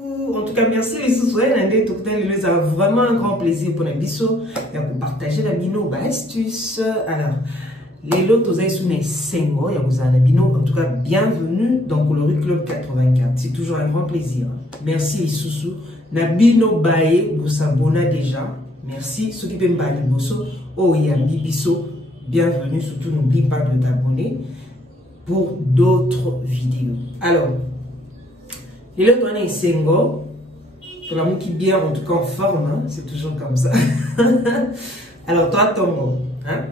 En tout cas, merci les sous-souhaits. Il a vraiment un grand plaisir pour Nabiso et pour partager la bino astuce. Alors, les lots aux Aïsouné Sengo, il y a vous un bino. En tout cas, bienvenue dans Coloris Club 84. C'est toujours un grand plaisir. Merci les sous-sous. Nabino Bae, vous s'abonnez déjà. Merci. Ceux qui peuvent me parler bosso. Oh, il y a Bibiso. Bienvenue. Surtout, n'oublie pas de t'abonner pour d'autres vidéos. Alors, il est donné Sengo. Pour l'amour qui bien, en tout cas en forme, hein? C'est toujours comme ça. Alors, toi, Tongo. Hein?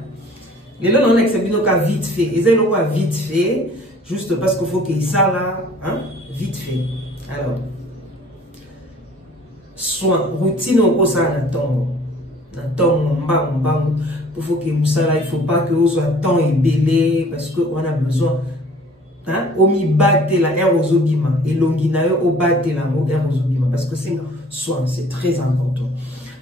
Les lots, on a vite fait. Ils ont vite fait, juste parce qu'il faut qu'il ça là, hein? Vite fait. Alors, soin, routine, on ça na Tongo. Na Tongo, pour faut que ça là, il faut pas que vous soyez temps et belé, parce qu'on a besoin. Hein? Omi bate la air aux obima et longinayo au bate la air aux obima parce que c'est soin, c'est très important.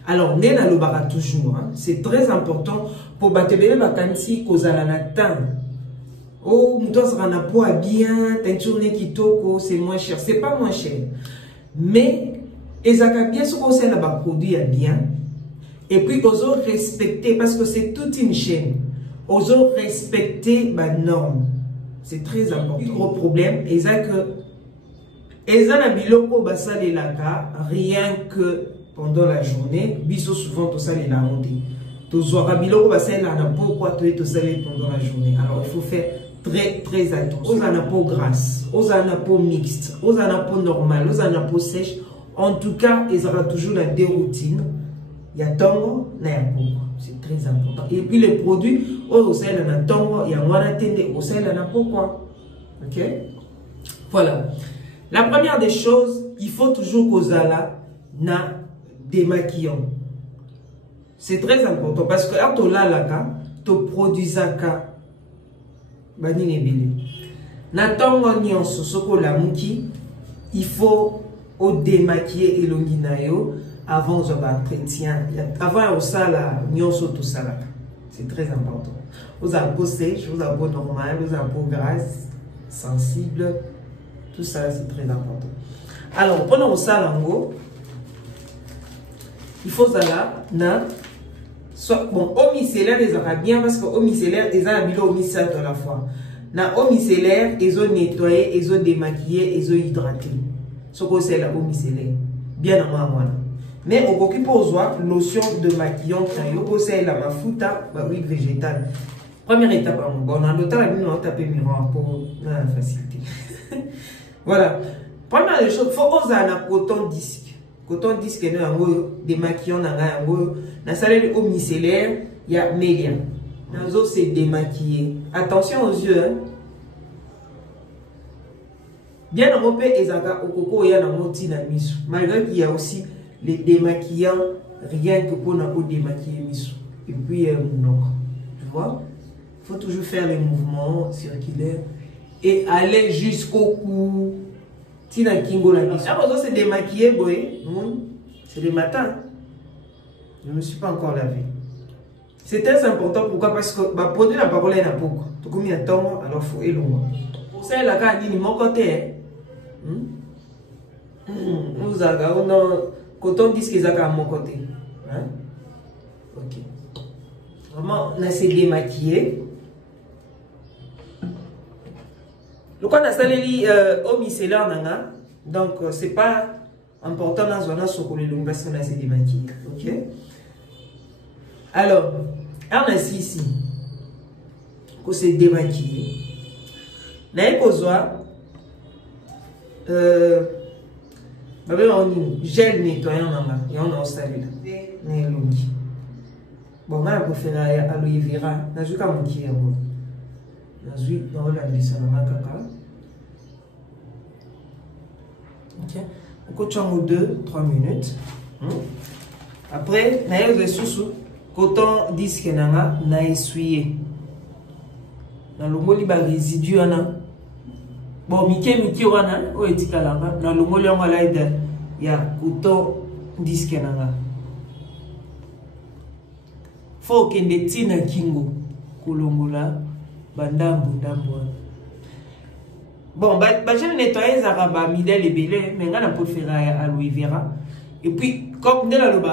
Alors, nena lo bara toujours, hein? C'est très important pour battre les vacances kozala na temps. Oh, mouton sera na poids bien, teinture kitoko, c'est moins cher, c'est pas moins cher. Mais ezaka bien ce qu'on sait là-bas produit bien. Et puis oso respecter parce que c'est toute une chaîne. Oso respecter ma norme. C'est très important. Le gros problème, c'est que rien que pendant la journée, biso souvent tout ça les la honte. Tout ça biloko basale la pourquoi tout ça pendant la journée. Alors il faut faire très attention. Aux ana peau grasse, aux ana peau mixte, aux ana peau normale, aux ana peau sèche. En tout cas, ils auront toujours la deux routines. Il y a tango, il y a peau. C'est très important. Et puis les produits, au sein de la tango, il y a moins d'atteindre au sein de la peau, quoi. Ok? Voilà. La première des choses, il faut toujours qu'aux ala na démaquillant. C'est très important parce que quand tu as là, tu produis ka bani nebele. Na tango nyonso soko la muki, il faut au démaquiller et l'onginayo. Avant l'entretien, avant ça, tout ça. C'est très important. Vous avez peau sèche, vous avez peau normale, vous avez peau grasse, sensible. Tout ça, c'est très important. Alors, pendant ça, il faut ça là, soit bon, au micellaire, ils auront bien parce qu'au micellaire, ils ont habillé au micellaire à la fois. Au micellaire, ils ont nettoyé, ils ont démaquillé, ils ont hydraté. Ce que c'est là, au micellaire. Bien à moi. Mais on occupe aux lotion de maquillant, c'est la mafuta, huile végétale. Première étape, on a noté la on taper miroir pour la facilité. Voilà. Première des choses, il faut oser un coton disque. Coton disque, il y a des maquillants, dans la salle au micellaire, il y a Mélia. Dans les autres, c'est démaquillé. Attention aux yeux. Hein. Bien en paix, Ezaka, au coco, il y a un moti na miso. Malgré qu'il y a aussi les démaquillants, rien que pour ne démaquiller miso. Et puis, tu vois, il faut toujours faire les mouvements circulaires et aller jusqu'au cou. Tina Kingo la miso. Là, c'est démaquillé, c'est le matin. Je ne me suis pas encore lavé. C'est très important. Pourquoi? Parce que ma produit la parole est à beaucoup. Tout comme il y a temps, alors il faut éloigner. Pour ça, la carte dit mon côté. Nous avons coton disque qu'ils ont à mon côté. Hein? Ok. Vraiment, on a essayé de démaquiller. Le qu'on a salé au micellaire, donc c'est pas important dans zone sur le long parce qu'on a essayé de démaquiller. Ok. Alors, on a ici qu'on s'est démaquillé. Mais qu'on soit gel nettoyant et on a installé là. Bon, moi, je préfère aloe vera. Je vais pas manquer. Je vais la laisser dans ma caca. Ok. On continue 2-3 minutes. Après, je vais sous coton disque na essuyé. Dans le mot libre résidu bon miki wana o etikalanga na longo lyongo laida ya coton disque nanga faut kende tina kingo kolongola bandambu ndambo Bon, je nettoyer Zaraba, Midel et Belé, mais on a pas faire aloe vera. Et puis, comme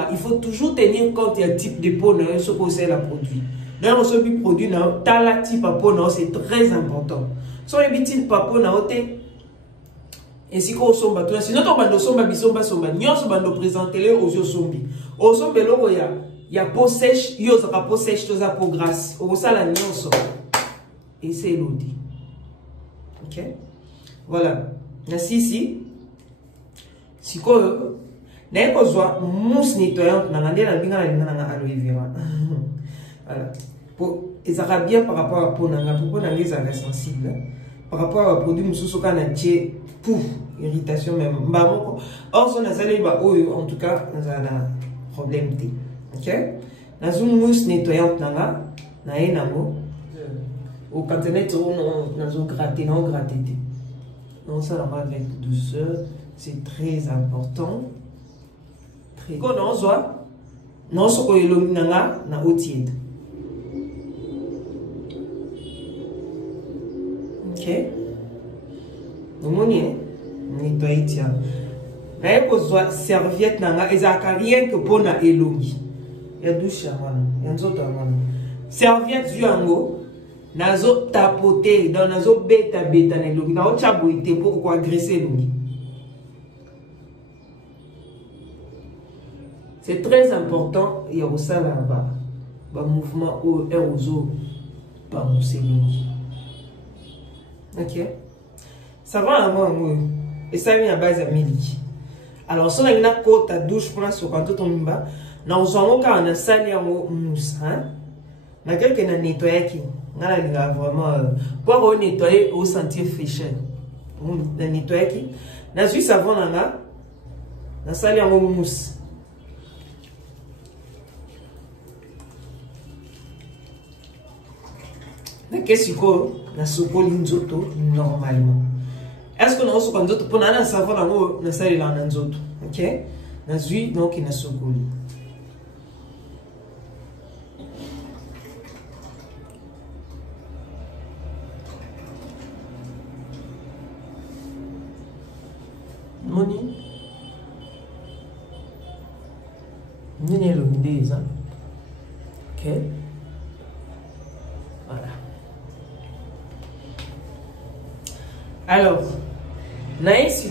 il faut toujours tenir compte du type de peau, ce qu'on sait la produit. Dans ce produit, la type de peau, c'est très important. Si on a un type de peau, ainsi qu'on somba, sinon on va somba, on va présenter aux yeux zombies. Aux zombies, il y a peau sèche, il y a peau sèche, il y a peau grasse. On va la nyonso. Et c'est l'audi. Ok? Voilà. Merci ici. Si quoi, n'a pas besoin mousse nettoyante, n'a pas aloe vera. Voilà. Pour les Arabiens par rapport à peau, pourquoi n'a pas sensible. Par rapport à produit moussou quand on pouf, irritation même. Or, on a en tout cas, on a un problème. Ok? Dans une mousse nettoyante, on a un mot. Au cantonnet, on a gratté, on a gratté. Donc ça va avec douceur, c'est très important. Très. Quand on voit, non, ce qu'on a na eau tiède. Ok. Donc on y est, nettoyer tiens. Mais pour soit serviette nanga, ils a rien que pour na elongi. Il y a douche voilà, il y a d'autres voilà. Serviette du ango. Nazo tapoter dans nazo beta ne longi na ochaboite pour agresser longi. C'est très important, il y a aussi là-bas un mouvement au ozo pas mousser longi. OK. Ça va avant moi et ça vient à base à midi. Alors si on a une côte à douche pour la quand on mba na osongo ka na sali ya mousse hein. Na quelqu'un na nettoyer qui on a vraiment pour nettoyer au sentir fraîcheur. On a nettoyer qui na suis savon na sali en mousse. Na qu'est-ce que na sokoli nzoto normalement. Est-ce que na sokoli nzoto pour na savon na sali la nzoto. OK? Na suis donc na sokoli. Moni Nini l'ondeza. Ok. Voilà. Alors, naï si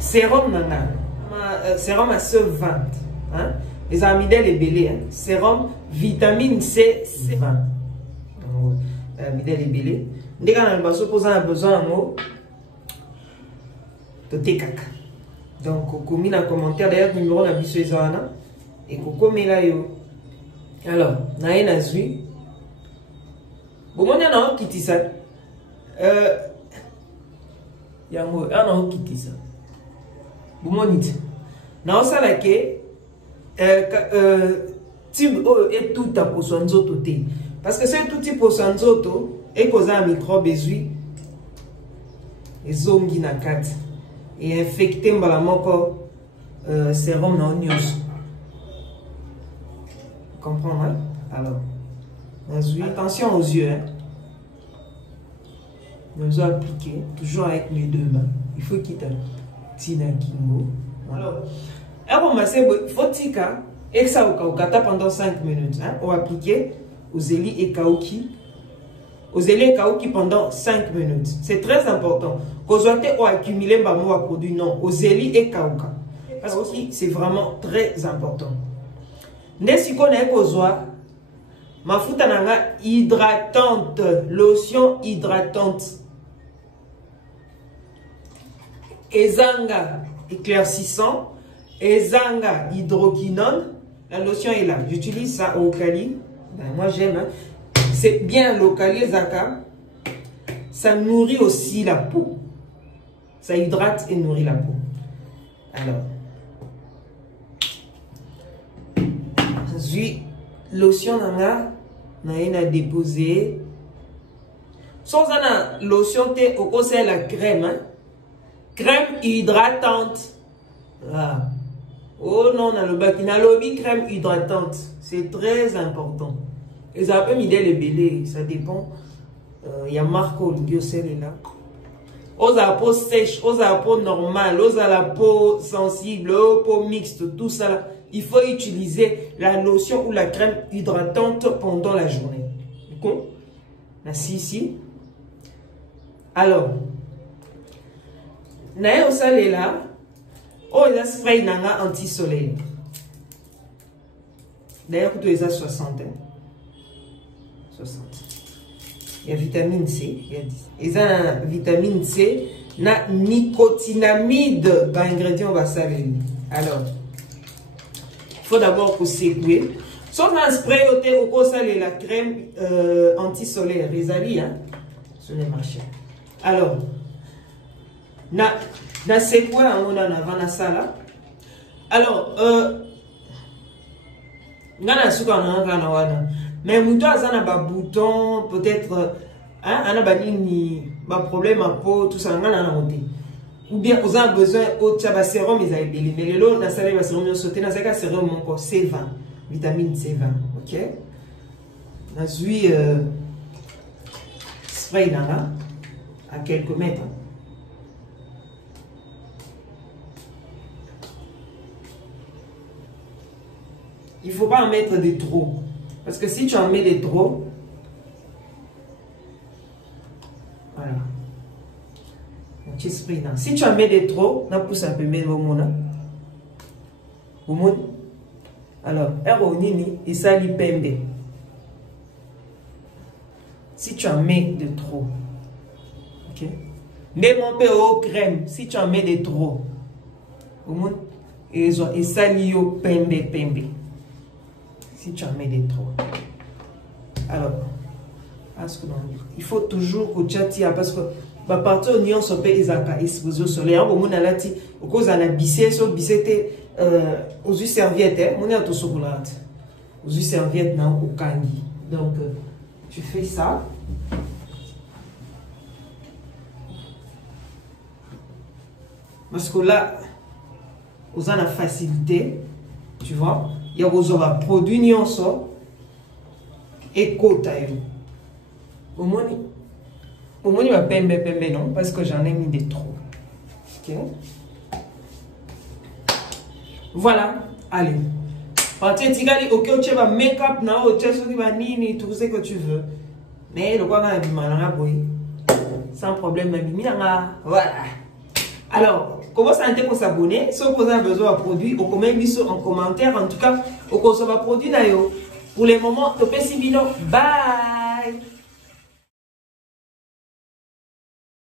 sérum nana. Sérum à se vente. Hein? Les amidèles et belé. Hein? Sérum vitamine C, C20. Amidèles et belé. Dès qu'on a besoin de mots. Caca. Donc, commis dans le commentaire, d'ailleurs, numéro na biso ezana et comme là yo. Alors, naé nazui. Bon, on a un qui ça. Yango, on a un qui ça. Bon, on dit. Na ça là que type et tout à pour son zoto té. Parce que c'est tout type pour son zoto et cause un microbe ezui. Et zongi na kat. Et infecté mbalamoko sérum na onios. Comprends hein? Alors, attention aux yeux. Hein? Nous allons appliquer toujours avec les deux mains. Il faut qu'il tina kingo. Alors, il faut tika et ça au kata pendant 5 minutes. Hein? On va appliquer aux élis et kaoki. Aux élèves kaoki pendant 5 minutes. C'est très important. Qu'on soit accumulé par moi produit non. Aux élèves et kaoka. Parce que c'est vraiment très important. N'est-ce qu'on est qu'aux oies, ma foutananga hydratante, lotion hydratante. Ezanga éclaircissant, Ezanga hydroquinone. La lotion est là. J'utilise ça au Cali. Ben, moi j'aime. Hein. C'est bien localisé, Zaka. Ça nourrit aussi la peau. Ça hydrate et nourrit la peau. Alors. Lotion nanga. Na déposé. Sans la lotion, au conseil la crème. Hein? Crème hydratante. Ah. Oh non, on a le bac. On a lobby crème hydratante. C'est très important. Et ça peut m'aider les belés, ça dépend. Il y a Marco, le biocell est là. Aux la peau sèche, aux la peau normale, aux la peau sensible, aux peau mixte, tout ça là, il faut utiliser la lotion ou la crème hydratante pendant la journée. D'accord? Merci ici. Alors, nae osale là, oh il y a spray nanga anti-soleil. D'ailleurs, il y a 60. 60. Il y a vitamine C. Il y a vitamine C. Na nicotinamide dans l'ingrédient basalé. Alors, il faut d'abord secouer. Sauf un spray au salé, la crème anti-solaire. Les alliés, hein? Ce n'est pas cher. Alors, na secoué on a avant la salle. Alors, mais muto azana ba bouton peut-être hein ana banini ba problème à peau tout ça ngana na monter ou bien vous avez besoin au tchaba sérum mais aïbeli mais le lot na salé ba sérum sauté na zaka sérum mon corps C20 vitamine C20 OK na zui spray là à quelques mètres. Il ne faut pas en mettre de trop. Parce que si tu en mets de trop, voilà. Si tu en mets de trop, on pousse un peu mettre au monde. Alors, et ça lui pembe. Si tu en mets de trop, ok. Némon au crème. Si tu en mets de trop, et ça lui pembe. Si tu en mets des trop. Alors, il faut toujours que tu aies parce que partir au nion sope izaka exposé au soleil. On a la ti au cause à bissé so bissé aux serviettes. On est à tout chocolat. Aux serviettes non au kangi. Donc tu fais ça. Parce que là, vous avez la facilité, tu vois. Il y a des produits nyonso et quota. Au moins, il va pembe non, parce que j'en ai mis des trop. Ok. Voilà, allez. Partir tigali, ok, tu vas make-up, tu vas nini, tout ce que tu veux. Mais le quoi, sans problème, voilà. Alors, comment ça pour s'abonner? Si vous avez besoin de produits, vous pouvez en commentaire. En tout cas, vous consommez produit. Pour les moments, bye!